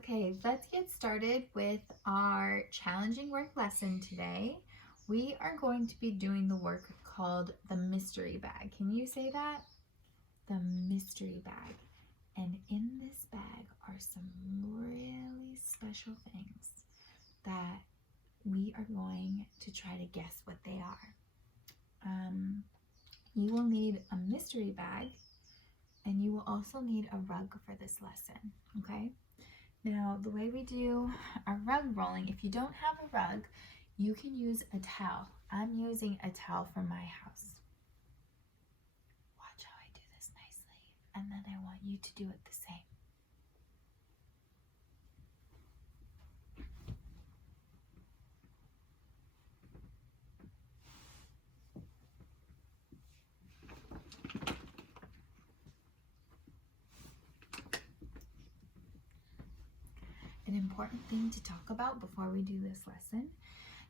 Okay, let's get started with our challenging work lesson today. We are going to be doing the work called the mystery bag. Can you say that? The mystery bag. And in this bag are some really special things that we are going to try to guess what they are. You will need a mystery bag, and you will also need a rug for this lesson, okay? Now, the way we do our rug rolling, if you don't have a rug, you can use a towel. I'm using a towel from my house. Watch how I do this nicely, and then I want you to do it the same. An important thing to talk about before we do this lesson,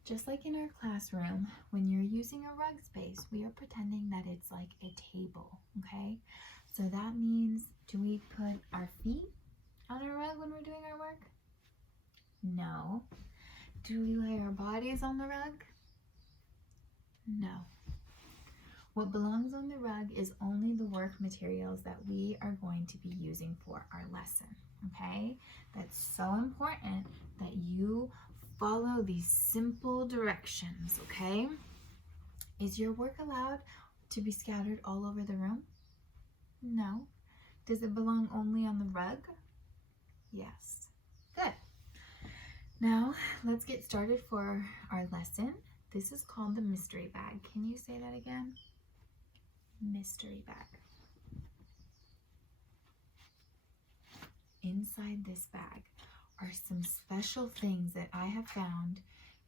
just like in our classroom, when you're using a rug space, we are pretending that it's like a table, okay? So that means, do we put our feet on our rug when we're doing our work? No. Do we lay our bodies on the rug? No. What belongs on the rug is only the work materials that we are going to be using for our lesson, okay? That's so important that you follow these simple directions, okay? Is your work allowed to be scattered all over the room? No. Does it belong only on the rug? Yes. Good. Now, let's get started for our lesson. This is called the mystery bag. Can you say that again? Mystery bag. Inside this bag are some special things that I have found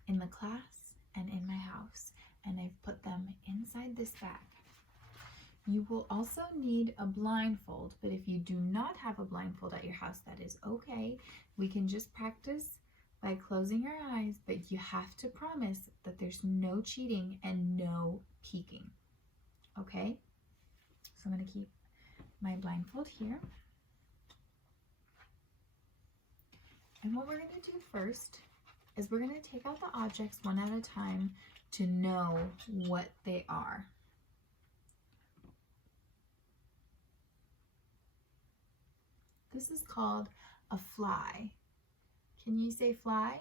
in the class and in my house, and I've put them inside this bag. You will also need a blindfold, but if you do not have a blindfold at your house, that is okay. We can just practice by closing our eyes, but you have to promise that there's no cheating and no peeking. Okay? So I'm going to keep my blindfold here. And what we're going to do first is we're going to take out the objects one at a time to know what they are. This is called a fly. Can you say fly?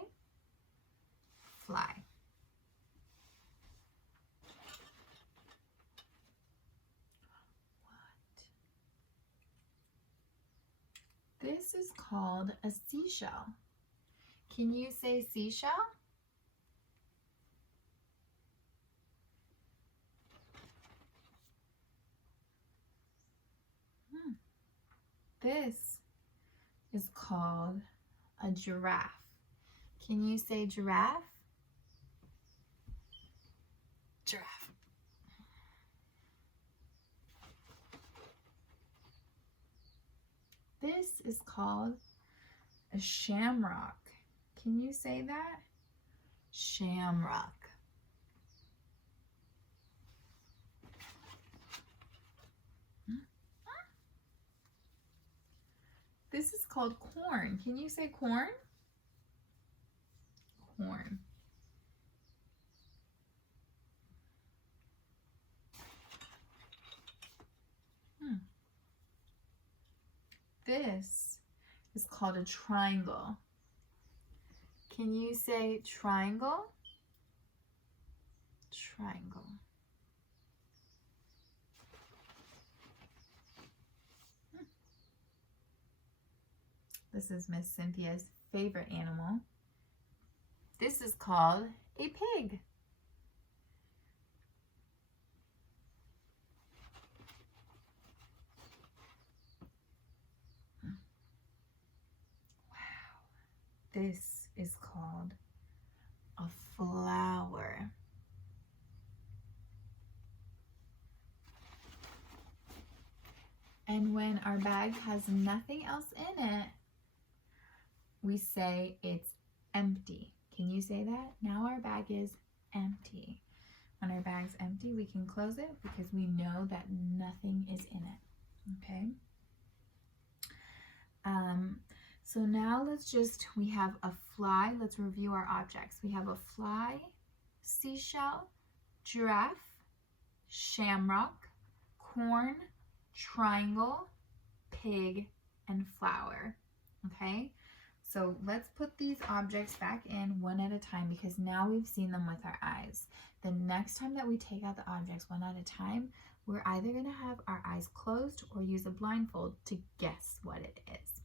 Fly. This is called a seashell. Can you say seashell? This is called a giraffe. Can you say giraffe? Giraffe. This is called a shamrock. Can you say that? Shamrock. This is called corn. Can you say corn? Corn. This is called a triangle. Can you say triangle? Triangle. This is Miss Cynthia's favorite animal. This is called a pig. Wow. This is called a flower. And when our bag has nothing else in it, we say it's empty. Can you say that? Now our bag is empty. When our bag's empty, we can close it because we know that nothing is in it. Okay? So now we have a fly. Let's review our objects. We have a fly, seashell, giraffe, shamrock, corn, triangle, pig, and flower. Okay, so let's put these objects back in one at a time because now we've seen them with our eyes. The next time that we take out the objects one at a time, we're either going to have our eyes closed or use a blindfold to guess what it is.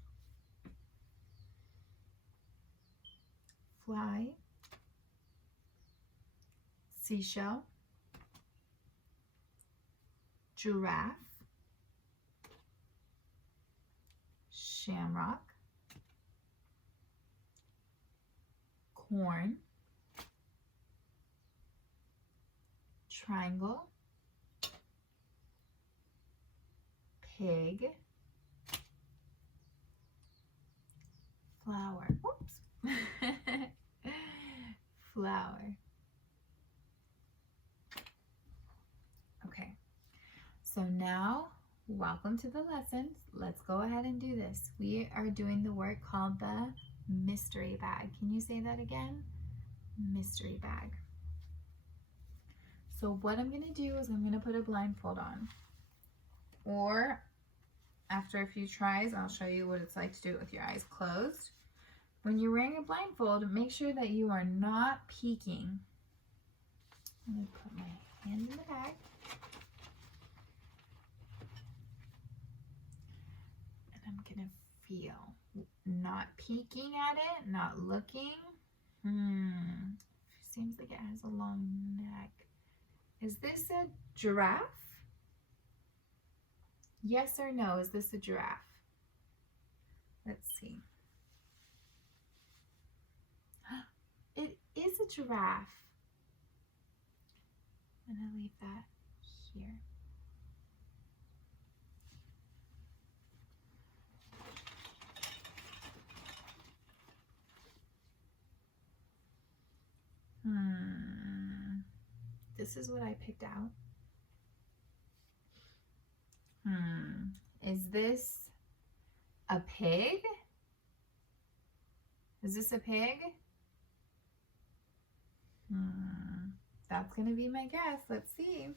Fly, seashell, giraffe, shamrock, corn, triangle, pig, flower. Whoops. Flower. Okay, so now welcome to the lesson. Let's go ahead and do this. We are doing the work called the mystery bag. Can you say that again? Mystery bag. So what I'm going to do is I'm going to put a blindfold on. Or after a few tries, I'll show you what it's like to do it with your eyes closed. When you're wearing a blindfold, make sure that you are not peeking. I'm going to put my hand in the bag. And I'm going to feel. Not peeking at it, not looking. Seems like it has a long neck. Is this a giraffe? Yes or no, is this a giraffe? Let's see. It is a giraffe. I'm going to leave that here. This is what I picked out. Is this a pig? Is this a pig? That's gonna be my guess. Let's see.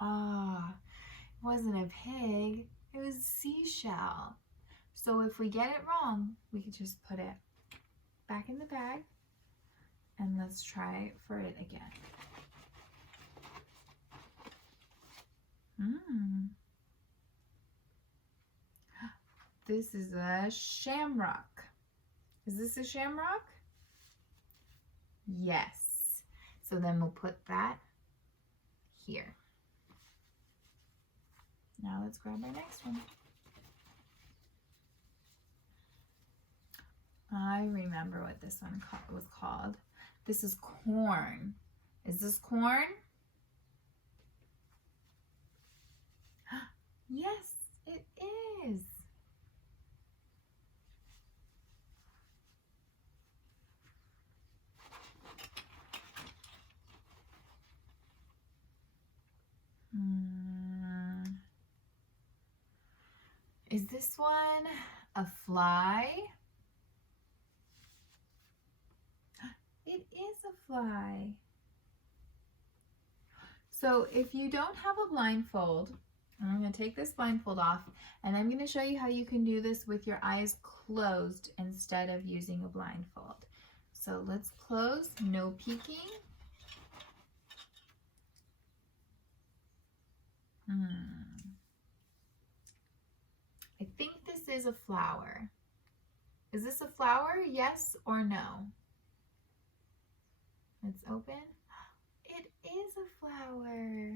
Ah, it wasn't a pig. It was a seashell. So if we get it wrong, we could just put it back in the bag and let's try for it again. This is a shamrock. Is this a shamrock? Yes. So then we'll put that here. Now let's grab our next one. I remember what this one was called. This is corn. Is this corn? Yes, it is. Is this one a fly? It is a fly. So if you don't have a blindfold, I'm going to take this blindfold off and I'm going to show you how you can do this with your eyes closed instead of using a blindfold. So let's close, no peeking. I think this is a flower. Is this a flower? Yes or no? Let's open. It is a flower.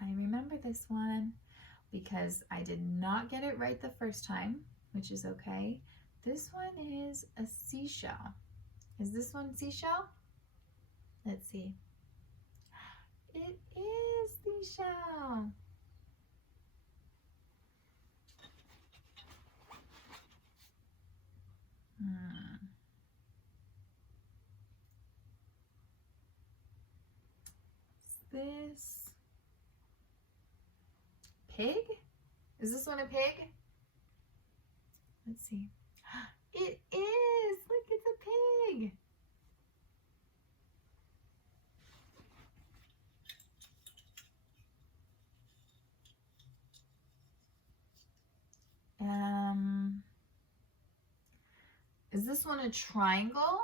I remember this one because I did not get it right the first time, which is okay. This one is a seashell. Is this one seashell? Let's see. It is seashell. this pig? Is this one a pig? Let's see. It is! Look, it's a pig! Is this one a triangle?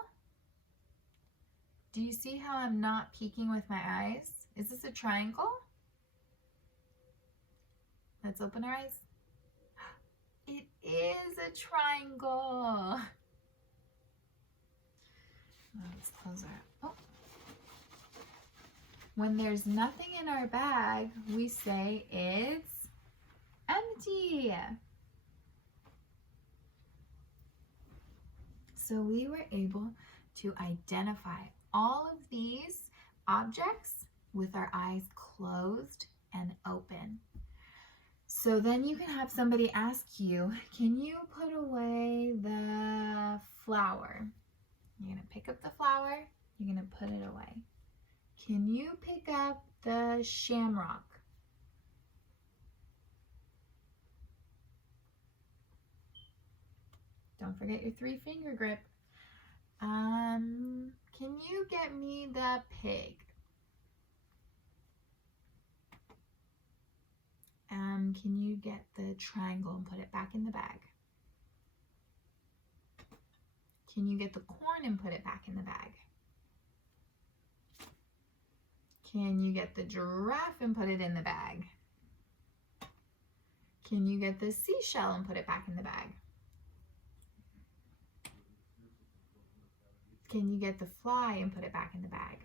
Do you see how I'm not peeking with my eyes? Is this a triangle? Let's open our eyes. It is a triangle. Let's close our, oh. When there's nothing in our bag, we say it's empty. So we were able to identify all of these objects with our eyes closed and open. So then you can have somebody ask you, can you put away the flower? You're gonna pick up the flower, you're gonna put it away. Can you pick up the shamrock? Don't forget your 3-finger grip. Can you get me the pig? Can you get the triangle and put it back in the bag? Can you get the corn and put it back in the bag? Can you get the giraffe and put it in the bag? Can you get the seashell and put it back in the bag? Can you get the fly and put it back in the bag?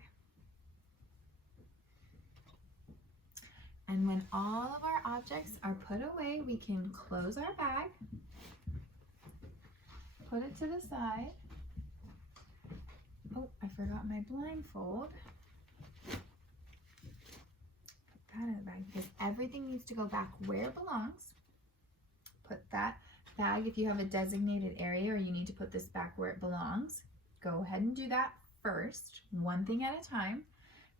And when all of our objects are put away, we can close our bag, put it to the side. Oh, I forgot my blindfold. Put that in the bag because everything needs to go back where it belongs. Put that bag, if you have a designated area or you need to put this back where it belongs, go ahead and do that first, one thing at a time.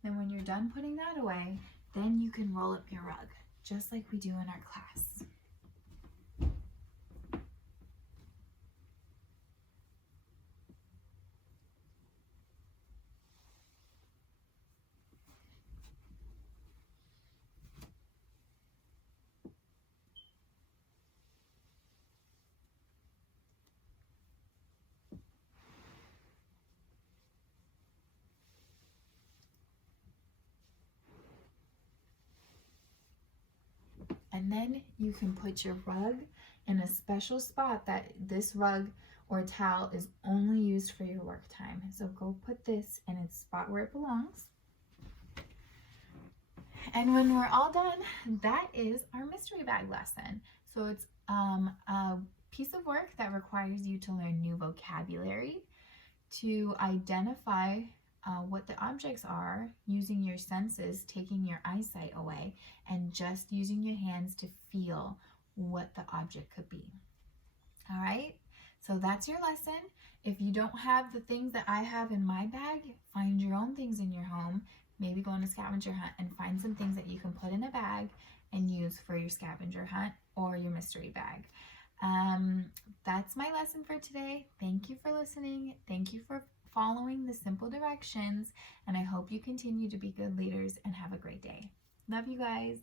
Then when you're done putting that away, then you can roll up your rug, just like we do in our class. And then you can put your rug in a special spot that this rug or towel is only used for your work time. So go put this in its spot where it belongs. And when we're all done, that is our mystery bag lesson. So it's a piece of work that requires you to learn new vocabulary, to identify what the objects are using your senses, taking your eyesight away, and just using your hands to feel what the object could be. All right, so that's your lesson. If you don't have the things that I have in my bag, find your own things in your home. Maybe go on a scavenger hunt and find some things that you can put in a bag and use for your scavenger hunt or your mystery bag. That's my lesson for today. Thank you for listening. Thank you for following the simple directions, and I hope you continue to be good leaders and have a great day. Love you guys.